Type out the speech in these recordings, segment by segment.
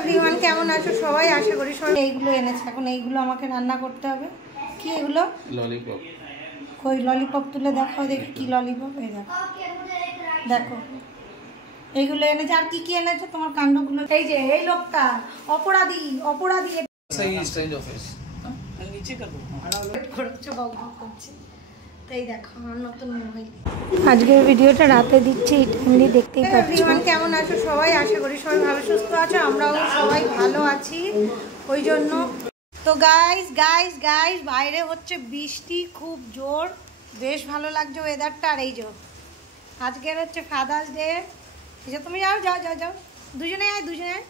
Everyone, কেমন আছো সবাই? আশা করি সবাই। এইগুলো এনেছে, এখন এইগুলো আমাকে রান্না করতে হবে। কি এগুলো? ললিপপ। কই ললিপপ তুলে দেখাও দেখি, কি ললিপপ? এই দেখো, দেখো এইগুলো এনেছে। আর কি কি এনেছে তোমার কাণ্ডগুলো? এই যে এই লোকটা অপরাধী, অপরাধী। এই দেখো আমার নতুন মোবাইল। আজকের ভিডিওটা রাতে দিচ্ছি, এমনি দেখতেই পাচ্ছি। কেমন আছো সবাই? আশা করি সবাই ভালো সুস্থ আছো, আমরাও সবাই ভালো আছি। ওই জন্য তো গাইস গাইস গাইস বাইরে হচ্ছে বৃষ্টি খুব জোর, বেশ ভালো লাগছে ওয়েদারটা। আর এই যে আজকের হচ্ছে ফাদার্স ডে। এই যে তুমি যাও যাও যাও যাও, দুজনে আয় দুজনে আয়।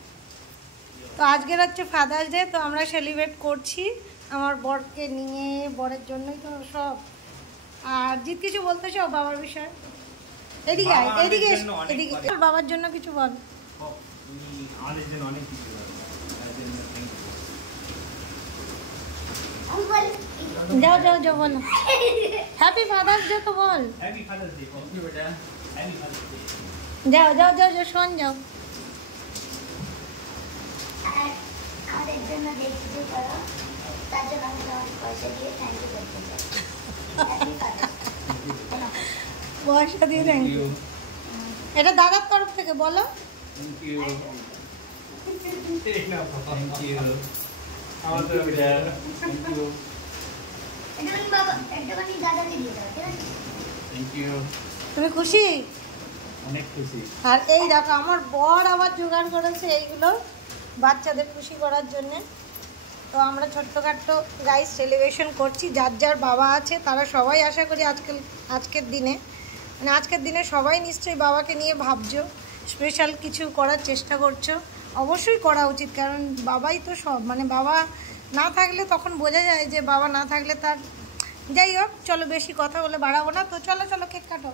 তো আজকের হচ্ছে ফাদার্স ডে, তো আমরা সেলিব্রেট করছি আমার বরকে নিয়ে, বরের জন্যই তো সব। আর জিত কিছু বলতে চাও বাবার বিষয়ে? এদিকে আয়, এদিকে এদিকে, বাবার জন্য কিছু বল। যাও যাও যাও বলো, হ্যাপি ফাদার্স ডে তো বল। যাও যাও যাও যাও, শোন যাও। পয়সা দিয়ে থ্যাংক ইউ। এটা দাদার তরফ থেকে বলো। তুমি খুশি? অনেক খুশি। আর এই দেখো আমার বর আবার জোগাড় করেছে এইগুলো বাচ্চাদের খুশি করার জন্যে। তো আমরা ছোট্টখাট্টো গাইস সেলিব্রেশন করছি। যার যার বাবা আছে তারা সবাই আশা করি আজকের দিনে, মানে আজকের দিনে সবাই নিশ্চয়ই বাবাকে নিয়ে ভাবছো, স্পেশাল কিছু করার চেষ্টা করছো। অবশ্যই করা উচিত, কারণ বাবাই তো সব। মানে বাবা না থাকলে তখন বোঝা যায় যে বাবা না থাকলে তার। যাই হোক, চলো বেশি কথা বলে বাড়াবো না। তো চলো চলো কেক কাটো।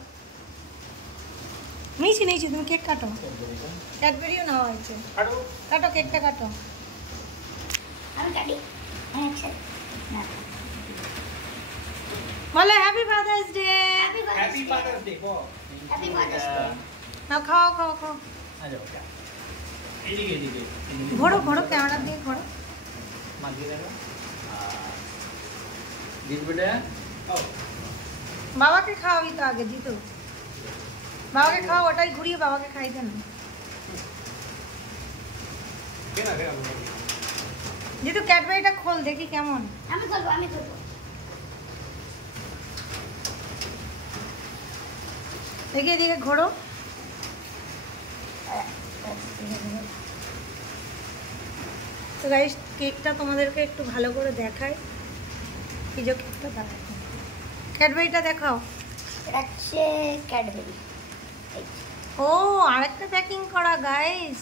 নিয়েছি নিয়েছি, তুমি কেক কাটো। ক্যাডবেরিও নেওয়া হয়েছে, কাটো কেকটা কাটো। বলো happy father's day. Happy father's day. Happy father's day. নাও খাও খাও খাও। এদিকে এদিকে ঘোরো ঘোরো, ক্যামেরা দিয়ে ঘোরো। মাগিয়ে দেখো জিত বেটা। বাবাকে খাওয়াবি তো আগে, জিতু বাবাকে খাও, ওটাই ঘুরিয়ে বাবাকে খাই দেন। জিতু ক্যাডবেরিটা খোল দেখি কেমন। আমি করবো আমি করবো। দেখি এদিকে ঘোরো। তো গাইস কেকটা তোমাদেরকে একটু ভালো করে দেখাই। এই যে কেকটা দেখাও, ক্যাডবেরিটা দেখাও। ক্যাডবেরি। ও আরেকটা প্যাকিং করা গাইস,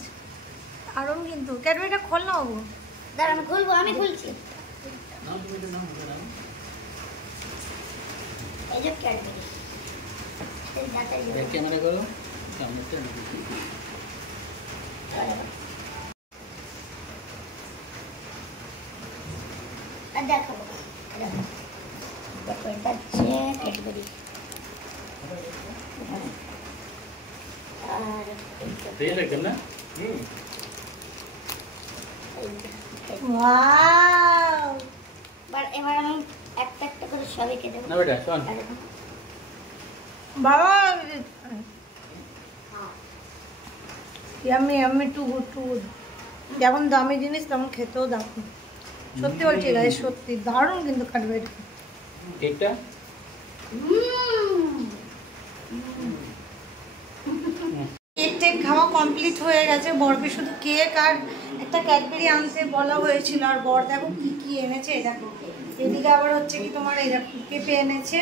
দারুণ কিন্তু। ক্যাডবেরিটা খোল না বাবু। দাঁড়া আমি খুলবো, আমি খুলছি। এই যে ক্যাডবেরি, এই ক্যামেরা করো, ক্যামেরাটা দেখো দেখো, এটা হচ্ছে ক্যাডবেরি। আর তেল আছে না? ওয়াও! এবার আমি একটা একটা করে সবাইকে দেব না বেটা, শোন বাবা। Yummy yummy, too good too good. যেমন দামি জিনিস তেমন খেতেও দারুণ। সত্যি বলছি গাইস, সত্যি দারুণ কিন্তু ক্যাডবেরি কেকটা। কেক টেক খাওয়া কমপ্লিট হয়ে গেছে। বরকে শুধু কেক আর একটা ক্যাডবেরি আনতে বলা হয়েছিল। আর বর দেখো কি কি এনেছে, দেখো এদিকে আবার হচ্ছে কি তোমার এই দেখো পেঁপে এনেছে,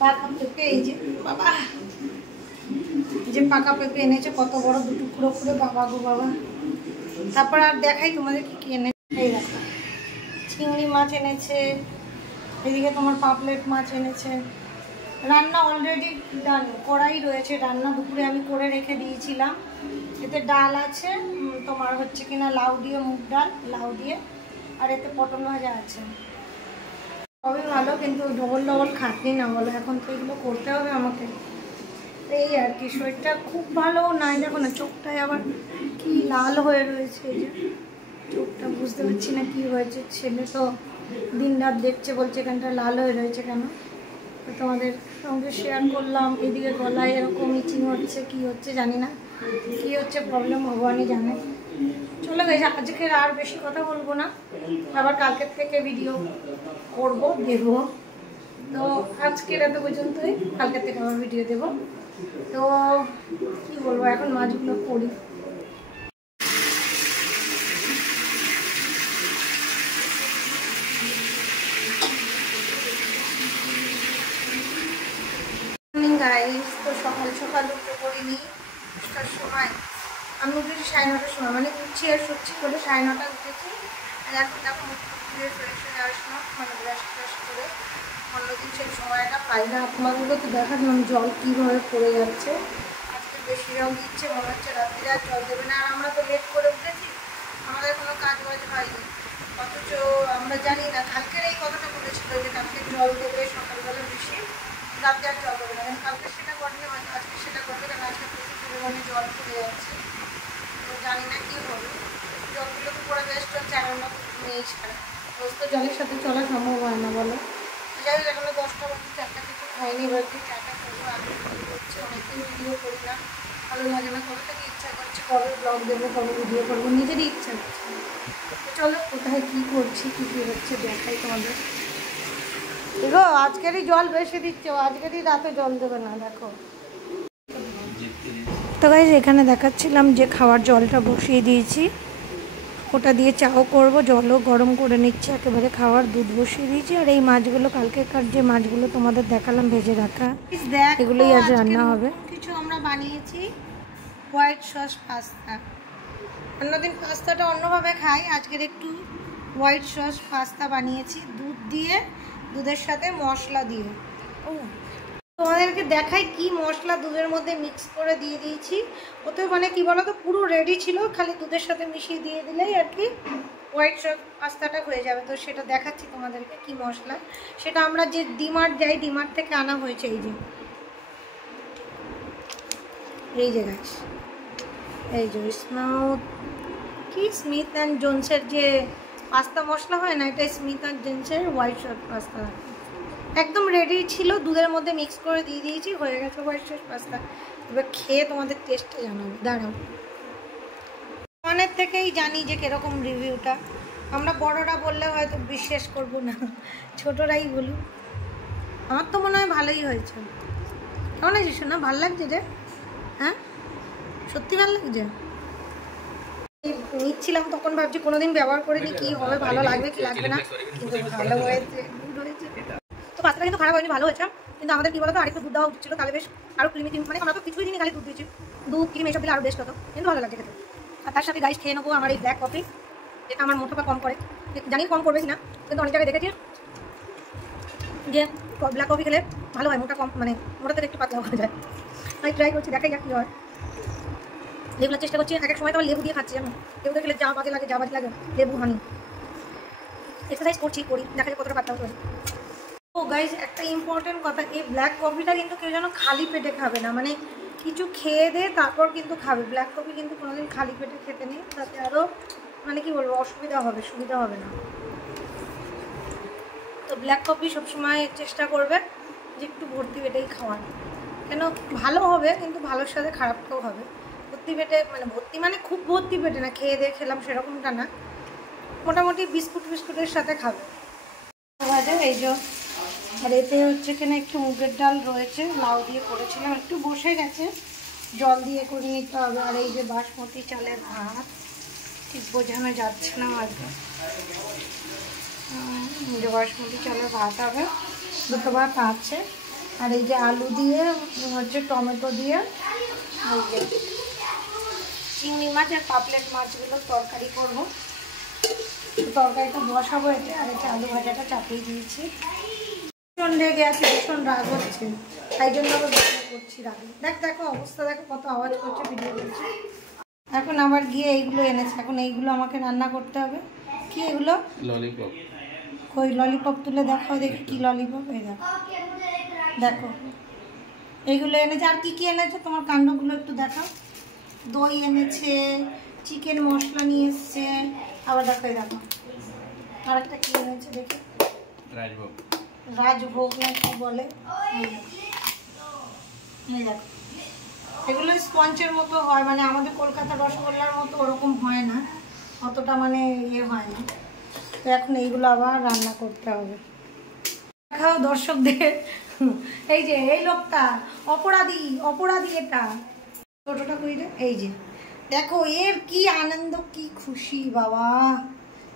পাকা পেঁপে। এই যে বাবা, এই যে পাকা পেঁপে এনেছে, কত বড় দুটো টুকরো করে, বাবা গো বাবা। তারপর আর দেখাই তোমাদের কি কি এনেছে। এই দেখো চিংড়ি মাছ এনেছে, এদিকে তোমার পাপলেট মাছ এনেছে। রান্না অলরেডি ডান, কড়াই রয়েছে, রান্না দুপুরে আমি করে রেখে দিয়েছিলাম। এতে ডাল আছে তোমার হচ্ছে কিনা লাউ দিয়ে, মুগ ডাল লাউ দিয়ে, আর এতে পটল ভাজা আছে। সবই ভালো, কিন্তু ডবল ডবল খাটনি না বলো, এখন তো এগুলো করতে হবে আমাকে। এই আর কি, শরীরটা খুব ভালো নাই। দেখো না চোখটায় আবার কি লাল হয়ে রয়েছে, এই যে চোখটা, বুঝতে পারছি না কি হয়েছে। ছেলে তো দিন রাত দেখছে, বলছে এখানটা লাল হয়ে রয়েছে কেন, তো তোমাদের সঙ্গে শেয়ার করলাম। এদিকে গলায় এরকম ইচিং হচ্ছে, কি হচ্ছে জানি না, কি হচ্ছে প্রবলেম ভগবানই জানে। চলো গাইস, আজকের আর বেশি কথা বলবো না, আবার কালকের থেকে ভিডিও করবো, দেবো। তো আজকের এত পর্যন্তই, কালকের থেকে আবার ভিডিও দেবো। তো কি বলবো, এখন মাছগুলো করি। গাইস, তো সকাল সকাল উঠে করিনি 10টার সময়, আমি উঠেছি 9:30টার সময়, মানে উঠছি আর শুচ্ছি করে 9:30 উঠেছি। আর এখন দেখো মুখ ধুয়ে ফ্রেশ হয়ে আসলাম, মানে ব্রাশ ট্রাশ করে। অন্যদিন সেই সময়টা পাই না। আপনাদেরকে তো দেখালাম জল কীভাবে পড়ে যাচ্ছে। আজকে বেশি জল দিচ্ছে, মনে হচ্ছে রাত্রিরে আর জল দেবে না। আর আমরা তো লেট করে উঠেছি, আমাদের কোনো কাজ বাজ হয়নি, অথচ আমরা জানি না। কালকের এই কথাটা বলেছিল যে কালকে জল দেবে সকালবেলা বেশি, রাত্রে আর জল দেবে না। কিন্তু কালকে সেটা করেনি, হয়তো আজকে সেটা করবে, কারণ আজকে প্রচুর পরিমাণে জল পড়ে যাচ্ছে। তো জানি না কী হবে। জলগুলো তো পড়ে বেস্ট হচ্ছে, আর আমরা নেই ছাড়া রোজ তো জলের সাথে চলা সম্ভব হয় না, বলো। যাই হোক, এখনো 10টা বাজে, চারটা কিছু খাইনি, এবার দিয়ে চাটা করবো। আমি ভিডিও করছি, অনেকদিন ভিডিও করি না, ভালো লাগে না। কবে থেকে ইচ্ছা করছে কবে ব্লগ দেবো, কবে ভিডিও করবো, নিজেরই ইচ্ছা করছে। তো চলো কোথায় কী করছি, কী কী হচ্ছে দেখাই তোমাদের। দেখো আজকেরই জল বেশি দিচ্ছে, আজকেরই রাতে জল দেবে না, দেখো। তো গাইস, এখানে দেখাচ্ছিলাম যে খাওয়ার জলটা বসিয়ে দিয়েছি, ওটা দিয়ে চাও করব, জলও গরম করে নিচ্ছে একেবারে। খাওয়ার দুধ বসিয়ে দিয়েছি। আর এই মাছগুলো কালকেকার যে মাছগুলো তোমাদের দেখালাম ভেজে রাখা, এগুলোই আজ রান্না হবে। কিছু আমরা বানিয়েছি হোয়াইট সস পাস্তা। অন্যদিন পাস্তাটা অন্যভাবে খাই, আজকের একটু হোয়াইট সস পাস্তা বানিয়েছি দুধ দিয়ে, দুধের সাথে মশলা দিয়ে। তোমাদেরকে দেখাই কি মশলা দুধের মধ্যে মিক্স করে দিয়ে দিয়েছি। ওতে মানে কি বলো তো, পুরো রেডি ছিল, খালি দুধের সাথে মিশিয়ে দিয়ে দিলেই আর কি হোয়াইট সস পাস্তাটা হয়ে যাবে। তো সেটা দেখাচ্ছি তোমাদেরকে কি মশলা। সেটা আমরা যে ডিমার্ট যাই, ডিমার্ট থেকে আনা হয়েছে। এই যে গাছ, এই যে স্মিথ অ্যান্ড জোনসের যে পাস্তা মশলা হয় না, এটা স্মিথ অ্যান্ড জোনসের হোয়াইট সস পাস্তা একদম রেডি ছিল, দুধের মধ্যে মিক্স করে দিয়ে দিয়েছি, হয়ে গেছে হোয়াইট সস পাস্তা। এবার খেয়ে তোমাদের টেস্টটা জানাবো, দাঁড়াও। অনেক থেকেই জানি যে কীরকম রিভিউটা, আমরা বড়রা বললে হয়তো বিশ্বাস করবো না, ছোটরাই বলুন। আমার তো মনে হয় ভালোই হয়েছে। কেমন আছিস না? ভালো লাগছে রে? হ্যাঁ, সত্যি ভালো লাগছে। নিচ্ছিলাম তখন ভাবছি কোনোদিন ব্যবহার করিনি, কি হবে, ভালো লাগবে কি লাগবে না, কিন্তু ভালো হয়েছে, গুড হয়েছে। তো পাস্তাটা কিন্তু খারাপ হয়নি, ভালো হয়েছে। কিন্তু আমাদের কি বলতো, আরেকটু দুধ দেওয়া উচিত ছিল, তাহলে বেশ আরও ক্রিমি, মানে আমরা তো কিছুই দিনই খালি দুধ দিয়েছি, দুধ ক্রিম এইসব দিলে আরও বেস্ট হতো, কিন্তু ভালো লাগছে খেতে। আর তার সাথে গাইস খেয়ে নেবো আমার এই ব্ল্যাক কফি, যেটা আমার মোটাপা কম করে, জানি কম করবে কিনা, কিন্তু অনেক জায়গায় দেখেছি যে ব্ল্যাক কফি খেলে ভালো হয়, মোটা কম, মানে মোটা থেকে একটু পাতলা হয়ে যায়। আমি ট্রাই করছি, দেখাই যাক কী হয়। লেবুর চেষ্টা করছি, এক এক সময় তো লেবু দিয়ে খাচ্ছি, আমি লেবু দিয়ে খেলে যা বাজে লাগে, লেবু হানি। এক্সারসাইজ করি, দেখা যায় কতটা পাতলা হতে পারে। ও গাইজ, একটা ইম্পর্টেন্ট কথা, এই ব্ল্যাক কফিটা কিন্তু কেউ যেন খালি পেটে খাবে না, মানে কিছু খেয়ে দে তারপর কিন্তু খাবে। ব্ল্যাক কফি কিন্তু কোনোদিন খালি পেটে খেতে নেই, তাতে আরও মানে কি বলবো অসুবিধা হবে, সুবিধা হবে না। তো ব্ল্যাক কফি সবসময় চেষ্টা করবে যে একটু ভর্তি পেটেই খাওয়ার, কেন ভালো হবে, কিন্তু ভালোর সাথে খারাপটাও হবে। ভর্তি পেটে মানে ভর্তি মানে খুব ভর্তি পেটে না, খেয়ে দিয়ে খেলাম সেরকমটা না, মোটামুটি বিস্কুটের সাথে খাবে। এই যে, আর এতে হচ্ছে এখানে একটু মুগের ডাল রয়েছে, লাউ দিয়ে করেছিলাম, একটু বসে গেছে, জল দিয়ে করে নিতে হবে। আর এই যে বাসমতি চালের ভাত, ঠিক বোঝানো যাচ্ছে না আজকে, যে বাসমতি চালের ভাত হবে, দুটো ভাত আছে। আর এই যে আলু দিয়ে হচ্ছে টমেটো দিয়ে এই যে চিংড়ি মাছ আর পাপলেট মাছগুলো তরকারি করবো। তরকারিটা বসাবো এতে, আর এতে আলু ভাজাটা চাপিয়ে দিয়েছি। ভীষণ রেগে আছে, ভীষণ রাগ হচ্ছে, তাই জন্য আবার ভিডিও করছি রাগে। দেখো অবস্থা, দেখো কত আওয়াজ করছে ভিডিও করছে। এখন আবার গিয়ে এইগুলো এনেছে, এখন এইগুলো আমাকে রান্না করতে হবে। কি এগুলো? ললিপপ। কই ললিপপ তুলে দেখাও দেখি, কি ললিপপ? এই দেখো, এইগুলো এনেছে। আর কি কি এনেছে তোমার কাণ্ডগুলো একটু দেখাও। দই এনেছে, চিকেন মশলা নিয়ে এসছে, আবার দেখাই দেখো আর একটা কি এনেছে দেখে, রাজভোগ না কি বলে। এই দেখো এগুলো স্পঞ্জের মতো হয়, মানে আমাদের কলকাতার রসগোল্লার মতো ওরকম হয় না, অতটা মানে ইয়ে হয় না। তো এখন এইগুলো আবার রান্না করতে হবে। দেখাও দর্শকদের। এই যে এই লোকটা অপরাধী, অপরাধী এটা ছোটটা কইরে। এই যে দেখো এর কি আনন্দ, কি খুশি বাবা,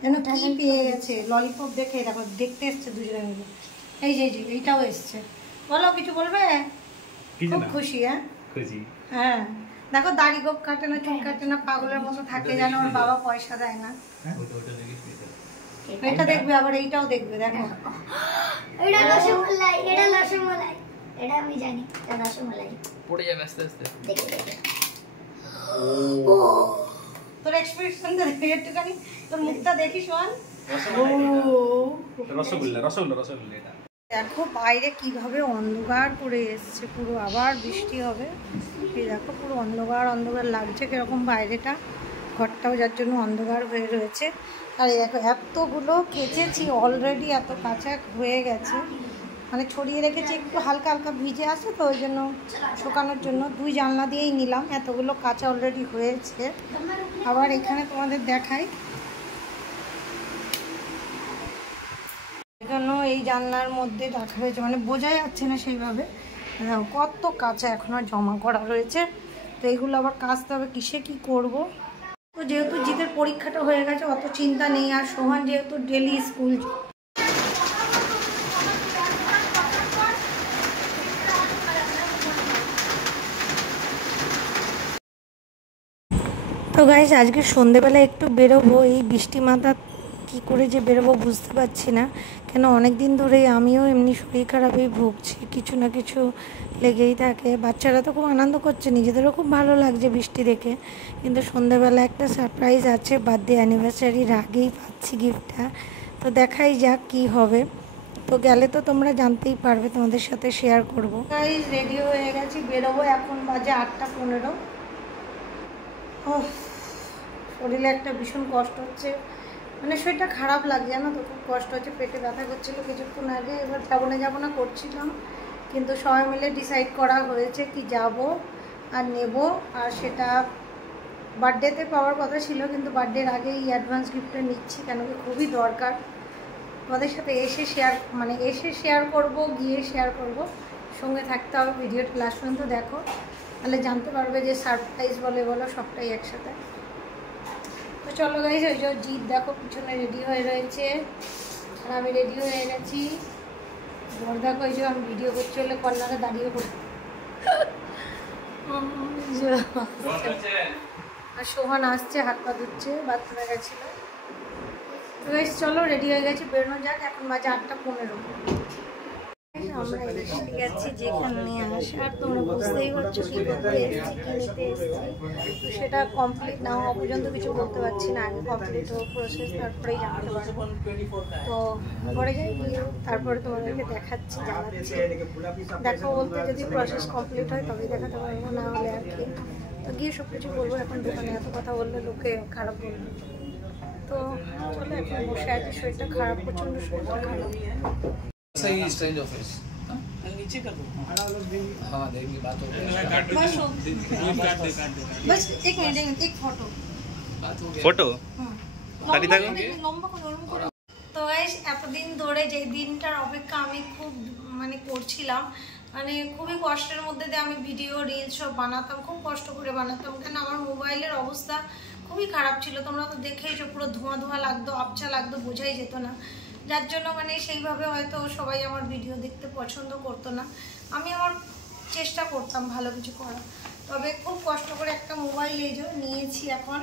যেন কি পেয়ে গেছে। ললিপপ দেখে দেখো দেখতে এসছে দুজনে মিলে। এই যে এইটাও এসছে। বলো কিছু বলবে? খুব খুশি। হ্যাঁ খুশি। হ্যাঁ দেখো দাড়ি গোপ কাটে না, চুল কাটে না, পাগলের মতো থাকে, যেন ওর বাবা পয়সা দেয় না। এটা দেখবে আবার এইটাও দেখবে। দেখো এটা রসমালাই, এটা রসমালাই, এটা আমি জানি এটা রসমালাই। পড়ে যাবে আস্তে আস্তে। দেখো দেখো তোর এক্সপ্রেশনটা দেখে একটুখানি, তোর মুখটা দেখি শোন। রসগোল্লা রসগোল্লা রসগোল্লা এটা দেখো বাইরে কিভাবে অন্ধকার করে এসছে পুরো, আবার বৃষ্টি হবে। এই দেখো পুরো অন্ধকার অন্ধকার লাগছে কিরকম বাইরেটা, ঘরটাও যার জন্য অন্ধকার হয়ে রয়েছে। আর এই দেখো এতগুলো কেচেছি অলরেডি, এত কাঁচা হয়ে গেছে, মানে ছড়িয়ে রেখেছি, একটু হালকা হালকা ভিজে আছে তো ওই জন্য শুকানোর জন্য 2 জানলা দিয়েই নিলাম, এতগুলো কাঁচা অলরেডি হয়েছে। আবার এখানে তোমাদের দেখাই, এখানে এই জানলার মধ্যে রাখা হয়েছে, মানে বোঝা যাচ্ছে না সেইভাবে, কত কাঁচা এখনও জমা করা রয়েছে। তো এইগুলো আবার কাচতে হবে, কিসে কি করব। তো যেহেতু জিতের পরীক্ষাটা হয়ে গেছে অত চিন্তা নেই, আর সোহান যেহেতু ডেলি স্কুল। তো গাইস আজকে সন্ধেবেলা একটু বেরোবো, এই বৃষ্টি মাথা কী করে যে বেরোবো বুঝতে পারছি না, কেন অনেক দিন ধরেই আমিও এমনি শরীর খারাপেই ভুগছি, কিছু না কিছু লেগেই থাকে। বাচ্চারা তো খুব আনন্দ করছে, নিজেদেরও খুব ভালো লাগছে বৃষ্টি দেখে, কিন্তু সন্ধেবেলা একটা সারপ্রাইজ আছে, বার্থডে অ্যানিভার্সারির আগেই পাচ্ছি গিফটটা, তো দেখাই যাক কি হবে। তো গেলে তো তোমরা জানতেই পারবে, তোমাদের সাথে শেয়ার করবো। গাইস রেডি হয়ে গেছি, বেরোবো, এখন বাজে 8:15। ও শরীরে একটা ভীষণ কষ্ট হচ্ছে, মানে শরীরটা খারাপ লাগছে জানো তো, খুব কষ্ট হচ্ছে, পেটে ব্যথা করছিলো কিছুক্ষণ আগে। এবার যাবো না করছিলাম, কিন্তু সবাই মিলে ডিসাইড করা হয়েছে কি যাব আর নেব। আর সেটা বার্থডেতে পাওয়ার কথা ছিল, কিন্তু বার্থডের আগেই অ্যাডভান্স গিফটটা নিচ্ছি, কেন কি খুবই দরকার। তোমাদের সাথে এসে শেয়ার করব, গিয়ে শেয়ার করব, সঙ্গে থাকতে হবে, ভিডিওটা লাস্ট পর্যন্ত দেখো, তাহলে জানতে পারবে যে সারপ্রাইজ বলো সবটাই একসাথে। তো চলো গাইস, ওই যে জিৎ দেখো পিছনে রেডি হয়ে রয়েছে, আর আমি রেডি হয়ে গেছি। বর দেখো ওই যে আমি ভিডিও করছি হলে কর্নারে দাঁড়িয়ে করবো। আর সোহান আসছে, হাত পা ধুচ্ছে, বাথরুমে গেছিল। তো গাইস চলো রেডি হয়ে গেছি, বেরোনো যাক। এখন বাজে 8:15। আমরা এসে গেছি যেখানে আসার, তোমরা বুঝতেই পারছো কি করতে এসেছি, কি নিতে এসেছি। তো সেটা কমপ্লিট না হওয়া পর্যন্ত কিছু বলতে পারছি না, আগে কমপ্লিট হোক প্রসেস, তারপরেই জানতে পারবো। তো ঘরে যাই, তারপরে তোমাদেরকে দেখাচ্ছি, জানাচ্ছি। দেখো বলতে যদি প্রসেস কমপ্লিট হয় তবেই দেখাতে পারবো, না হলে আর কি। তো গিয়ে সব কিছু বলবো, এখন দোকানে এত কথা বললে লোকে খারাপ বলবে। तो चलो এখন বসে আছি, শরীরটা খারাপ, প্রচন্ড শরীরটা খারাপ। सही स्ट्रेंज ऑफिस नीचे कर दो। हाँ देंगे बात हो गई, बस एक मिनट, एक फोटो बात हो गई। फोटो তাড়ি থাকো লম্বা করে ওরকম করে। তো গাইস এতদিন ধরে যে দিনটার অপেক্ষা আমি খুব মানে করছিলাম, মানে খুবই কষ্টের মধ্যে দিয়ে আমি ভিডিও রিলস সব বানাতাম, খুব কষ্ট করে বানাতাম, কারণ আমার মোবাইলের অবস্থা খুবই খারাপ ছিল। তোমরা তো দেখেইছো পুরো ধোঁয়া ধোঁয়া লাগতো, আবছা লাগতো, বোঝাই যেত না, যার জন্য মানে সেইভাবে হয়তো সবাই আমার ভিডিও দেখতে পছন্দ করতো না। আমি আমার চেষ্টা করতাম ভালো কিছু করার, তবে খুব কষ্ট করে একটা মোবাইল এই যে নিয়েছি, এখন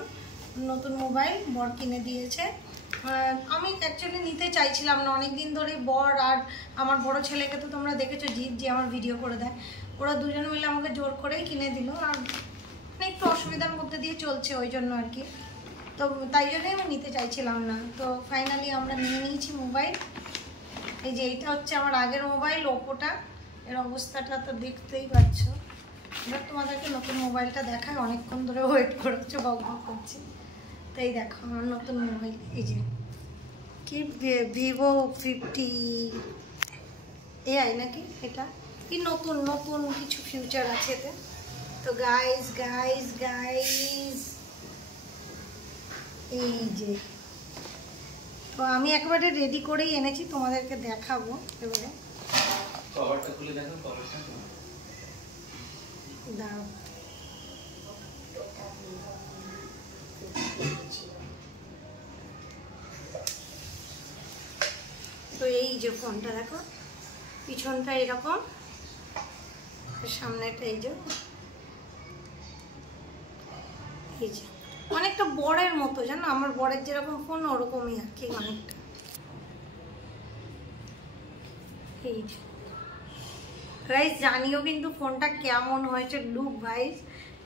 নতুন মোবাইল বর কিনে দিয়েছে। আমি অ্যাকচুয়ালি নিতে চাইছিলাম না অনেক দিন ধরে, বর আর আমার বড় ছেলেকে তো তোমরা দেখেছো, জিৎ যে আমার ভিডিও করে দেয়, ওরা দুজন মিলে আমাকে জোর করেই কিনে দিল। আর একটু অসুবিধার মধ্যে দিয়ে চলছে ওই জন্য আর কি, তো তাই জন্যই আমি নিতে চাইছিলাম না। তো ফাইনালি আমরা নিয়ে নিয়েছি মোবাইল। এই যে এইটা হচ্ছে আমার আগের মোবাইল, ওপোটা, এর অবস্থাটা তো দেখতেই পাচ্ছ। এবার তোমাদেরকে নতুন মোবাইলটা দেখায়, অনেকক্ষণ ধরে ওয়েট করেছো, বকবক করছি। তাই দেখো আমার নতুন মোবাইল, এই যে কি ভিভো 50 নাকি এটা, কি নতুন নতুন কিছু ফিউচার আছে এতে। তো গাইজ এই যে, তো আমি একবারে রেডি করেই এনেছি, তোমাদেরকে দেখাবো এবারে। কভারটা খুলে দেখো, কভারটা দাঁড়াও, তো এই যে ফোনটা দেখো, পিছনটা এরকম, সামনেটা এই যে অনেকটা বড়ের মতো, জানো আমার বড়ের যেরকম ফোন ওরকমই আর কি অনেকটা। এই যে গাইস জানিও কিন্তু ফোনটা কেমন হয়েছে, লুক ভাইস।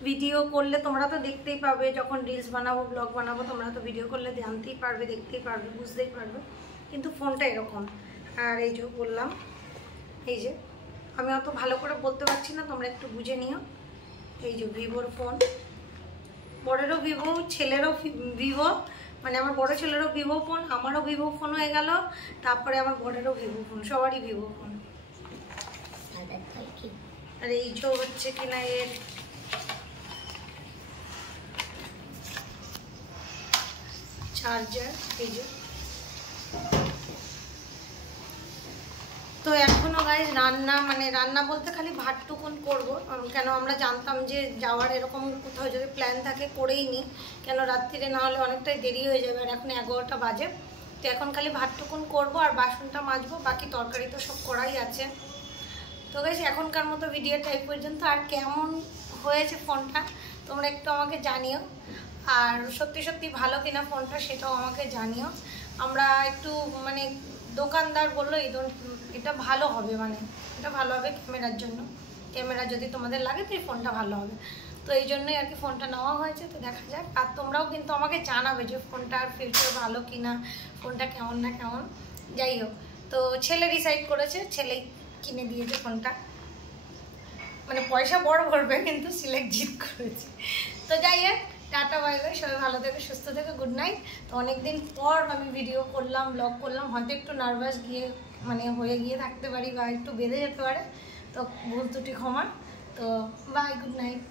ভিডিও করলে তোমরা তো দেখতেই পাবে, যখন রিলস বানাবো ব্লগ বানাবো তোমরা তো ভিডিও করলে জানতেই পারবে, দেখতেই পারবে, বুঝতেই পারবে। কিন্তু ফোনটা এরকম। আর এই যে বললাম, এই যে আমি অত ভালো করে বলতে পারছি না, তোমরা একটু বুঝে নিও। এই যে ভিভোর ফোন, বড়েরও ভিভো, ছেলেরও ভিভো, মানে আমার বড় ছেলেরও ভিভো ফোন, আমারও ভিভো ফোন হয়ে গেল, তারপরে আমার বড়েরও ভিভো ফোন, সবারই ভিভো ফোন। আর এই যে হচ্ছে কিনা এর চার্জার, এই যে। তো এখনো গাইজ রান্না বলতে খালি ভাতটুকুন করবো, কেন আমরা জানতাম যে যাওয়ার এরকম কোথাও যদি প্ল্যান থাকে করেই নিই, কেন রাত্রিরে না হলে অনেকটাই দেরি হয়ে যাবে, আর এখন 11টা বাজে। তো এখন খালি ভাতটুকুন করবো আর বাসনটা মাজবো, বাকি তরকারি তো সব করাই আছে। তো গাইজ এখনকার মতো ভিডিওটা এই পর্যন্ত। আর কেমন হয়েছে ফোনটা তোমরা একটু আমাকে জানিও, আর সত্যি সত্যি ভালো কিনা ফোনটা সেটাও আমাকে জানিও। আমরা একটু দোকানদার বললো এটা ভালো হবে, এটা ভালো হবে ক্যামেরার জন্য, ক্যামেরা যদি তোমাদের লাগে তো এই ফোনটা ভালো হবে। তো এই জন্যই আর কি ফোনটা নেওয়া হয়েছে। তো দেখা যাক, আর তোমরাও কিন্তু আমাকে জানাবে যে ফোনটার ফিউচার ভালো কিনা, ফোনটা কেমন না কেমন। যাই হোক, তো ছেলে ডিসাইড করেছে, ছেলেই কিনে দিয়েছে ফোনটা, পয়সা বড় ভরবে কিন্তু সিলেক্ট জিত করেছে। তো যাই হোক, টাটা বাই বাই, সবাই ভালো থেকো, সুস্থ থেকো, গুড নাইট। তো অনেকদিন পর আমি ভিডিও করলাম, ব্লগ করলাম, হয়তো একটু নার্ভাস হয়ে গিয়ে থাকতে পারি বা একটু বেঁধে যেতে পারে, তো ভুল ত্রুটি ক্ষমা। তো বাই, গুড নাইট।